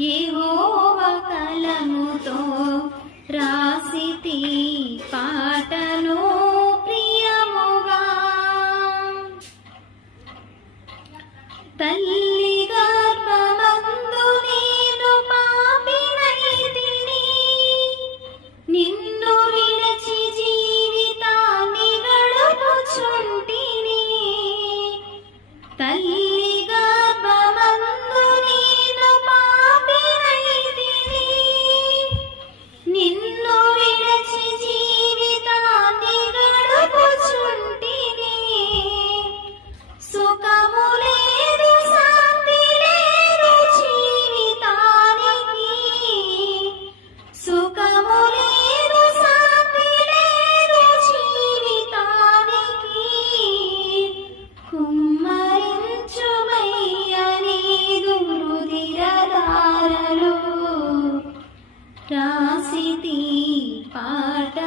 యెహోవ కలముతో రాసితి పాటను ప్రియముగా. తల్లి రాసితి పాట